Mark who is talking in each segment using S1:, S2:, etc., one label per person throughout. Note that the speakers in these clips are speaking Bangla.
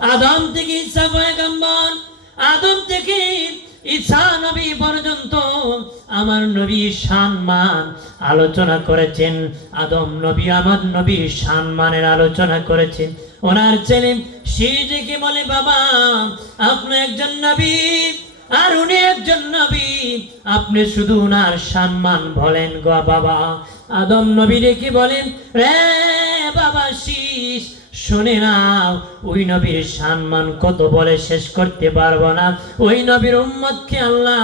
S1: আদম থেকে ঈসা পয়গম্বর, আদম থেকে ঈসা নবী পর্যন্ত আমার নবী সম্মান আলোচনা করেছেন। আদম নবী আমার নবী সম্মানের আলোচনা করেছেন। ওনার ছেলে সিজেকে বলে, বাবা, আপনি একজন নবী আর উনি একজন নবী। আপনি শুধু উনার সম্মান বলেন গো বাবা। আদম নবী রেখে বলেন, রে বাবা শীষ শুনে না ওই নবীর সম্মান কত বলে শেষ করতে পারব না। ওই নবীর উম্মতকে আল্লাহ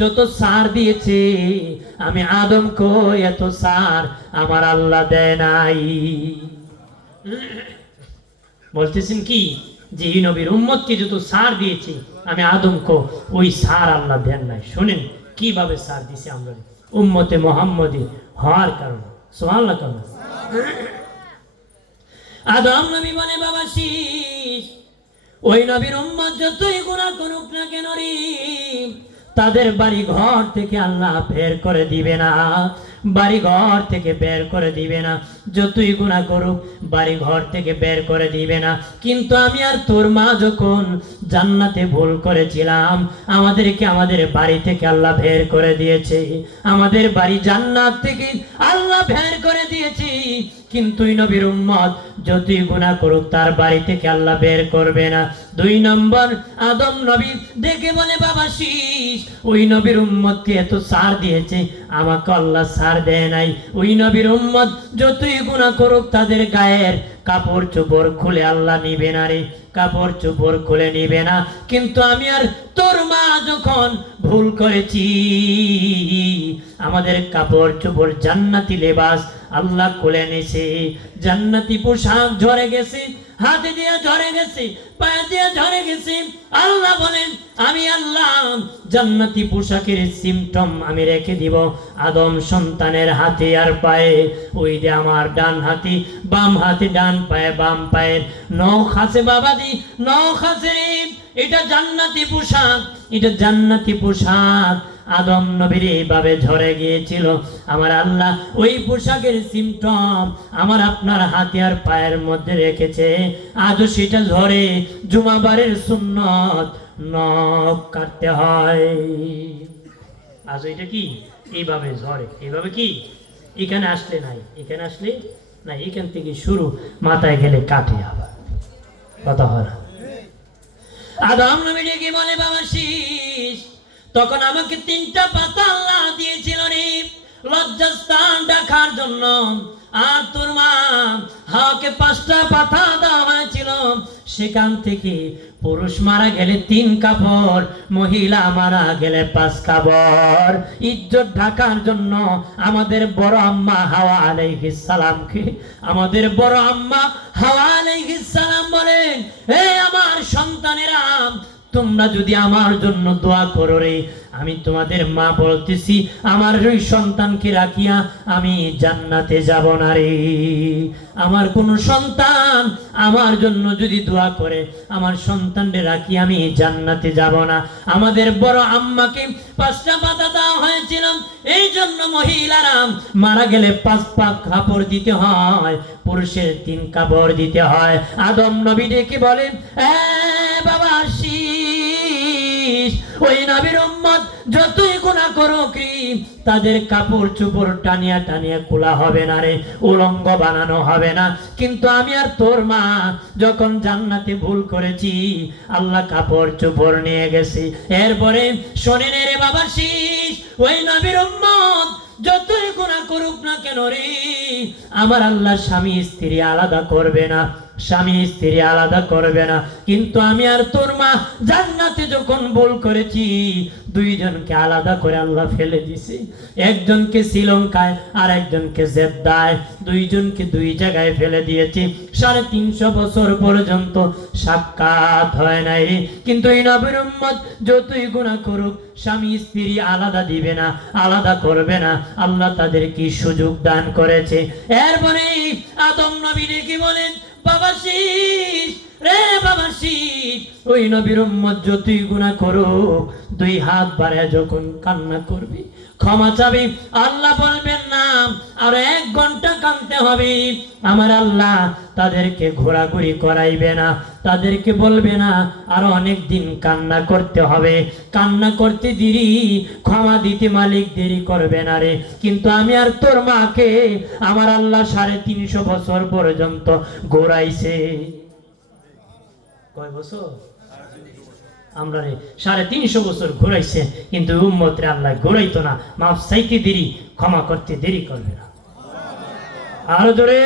S1: যত সার দিয়েছে, আমি আদমকে এত সার আমার আল্লাহ দেয় নাই। বলতেছেন কি, যে এই নবীর উম্মতকে যত সার দিয়েছি, আমি আদম আদমকে ওই সার আল্লাহ দেন নাই। শুনেন, কীভাবে সার দিছে আমরা উম্মতে মোহাম্মদী হওয়ার কারণে। সোহাল্লা কারণে আদম নবী বলে, বাবা শীষ ওই নবীর উম্মত যতই গুণা করুক না কেন রে, তাদের বাড়ি ঘর থেকে আল্লাহ বের করে দিবে না। বাড়ি ঘর থেকে বের করে দিবে না। যতই গুণা করুক বাড়ি ঘর থেকে বের করে দিবে না। কিন্তু আমি আর তোর মা যখন জান্নাতে ভুল করেছিলাম, আমাদেরকে আমাদের বাড়ি থেকে আল্লাহ বের করে দিয়েছে। আমাদের বাড়ি জান্নাত থেকে আল্লাহ বের করে দিয়েছে। কিন্তু নবীর উম্মত যতই গুণা করুক, তার বাড়ি থেকে আল্লাহ বের করবে না। দুই নম্বর, আদম নবী দেখে বলে, বাবা শীষ ওই নবীর উম্মতকে এত সার দিয়েছে, আমাকে আল্লাহ সার দেয় নাই। ওই নবীর উম্মত যতই গুণা করুক তাদের গায়ের কাপড় চোপড় খুলে আল্লাহ নিবে না রে। কাপড় চোপড় খুলে নিবে না। কিন্তু আমি আর তোর মা যখন ভুল করেছি, আমাদের কাপড় চোপড় জান্নাতি লেবাস আল্লাহ খুলে নিছে জান্নাতি পোশাক ঝরে গেছে, হাতে দিয়ে ঝরে গেছে, পায়ে দিয়ে ঝরে গেছে। আল্লাহ বলেন জান্নাতি পোশাকের সিমটম আমি রেখে দিব। আদম সন্তানের হাতে আর পায়ে, ওই যে আমার ডান হাতি, বাম হাতে, ডান পায়ে, বাম পায়ের নখ আছে বাবাদি নখ আছে এটা জান্নাতি পোশাক, এটা জান্নাতি পোশাক। আদম নবীর এইভাবে ঝরে গিয়েছিল, আমার আল্লাহ ওই পোশাকের সিমটম আমার আপনার হাতে আর পায়ের মধ্যে রেখেছে। আজও সেটা ঝরে জুমাবারের সুন্নত নখ কাটতে হয়। আজ এটা কি? এইভাবে ঝরে এইভাবে কি? এখানে আসলে নাই, এখানে আসলে না এখান থেকে শুরু, মাথায় গেলে কাটে আবার। কথা হয় ডেকে বলে, বাবা তখন আমাকে তিনটা পাতা আল্লাহ দিয়েছিল রে। লজ্জাস্থান দেখার জন্য। আর তোর মা হাওয়াকে পাঁচটা পাতা সেখান থেকে পুরুষ মারা গেলে তিন কাপড়, মহিলা মারা গেলে পাঁচ কাপড়। ইজ্জত ঢাকার জন্য আমাদের বড় আম্মা হাওয়া আলাইহিস সালামকে, আমাদের বড় আম্মা হাওয়া আলাইহিস সালাম বলেন সন্তানেরা তোমরা যদি আমার জন্য দোয়া করো রে, আমি তোমাদের মা বলতেছি, আমার ওই সন্তানকে রাখিয়া আমি জান্নাতে যাব না রে। আমার কোন সন্তান আমার জন্য যদি দোয়া করে, আমার সন্তানকে রাখি আমি জান্নাতে যাব না। আমাদের বড় আম্মাকে পাঁচটা পাতা দেওয়া হয়েছিল। এই জন্য মহিলারা মারা গেলে পাঁচ পাক কাপড় দিতে হয়, পুরুষের তিন কাপড় দিতে হয়। আদম নবী ডেকে বলেন, "এ বাবা শীষ ওই নবীর উম্মত, যতই গুণা করো কি তাদের কাপড় চোপড় টানিয়া টানিয়া খোলা হবে না রে, উলঙ্গ বানানো হবে না। কিন্তু আমি আর তোর মা যখন জান্নাতে ভুল করেছি, আল্লাহ কাপড় চোপড় নিয়ে গেছি। এরপরে শোনেন রে বাবা শীষ, ওই নবীর উম্মত, যতই গুণা করুক না কেন রে, আমার আল্লাহ স্বামী স্ত্রী আলাদা করবে না। স্বামী স্ত্রী আলাদা করবে না। কিন্তু আমি আর তোর মা জান্নাতে যখন ভুল করেছি, দুইজনকে আলাদা করে আল্লাহ ফেলে দিছে একজনকে শ্রীলঙ্কায় আর একজনকে জেদ্দায়। দুইজনকে দুই জায়গায় ফেলে দিয়েছি। সাড়ে তিনশো বছর পর্যন্ত সাক্ষাৎ হয় নাই। কিন্তু এই নবীর উম্মত যতই গুণা করুক, স্বামী স্ত্রী আলাদা দিবে না, আলাদা করবে না। আল্লাহ তাদের কি সুযোগ দান করেছে। এরপরে আদম নবী কি বলেন বাবা শীষ রে বাবা শীষ ওই নবীর উম্মত গুণা করো দুই হাত বাড়ায় যখন কান্না করবি, ক্ষমা চাবি। আল্লাহ বলবেন, না এক ঘণ্টা কানতে হবে। আমার আল্লাহ তাদেরকে ঘোরাঘুরি করাইবে না, তাদেরকে বলবে না অনেক দিন কান্না করতে হবে। কান্না করতে দেরি, ক্ষমা দিতে মালিক দেরি করবে না রে। কিন্তু আমি আর তোর মাকে, আমার আল্লাহ সাড়ে তিনশো বছর পর্যন্ত ঘোরাইছে। কয় বছর? আমরা সাড়ে তিনশো বছর ঘুরাইছে, কিন্তু উম্মতরে আল্লাহ ঘুরাইতো না। মাফ চাইতে দেরি, ক্ষমা করতে দেরি করবে না। আরও জোরে!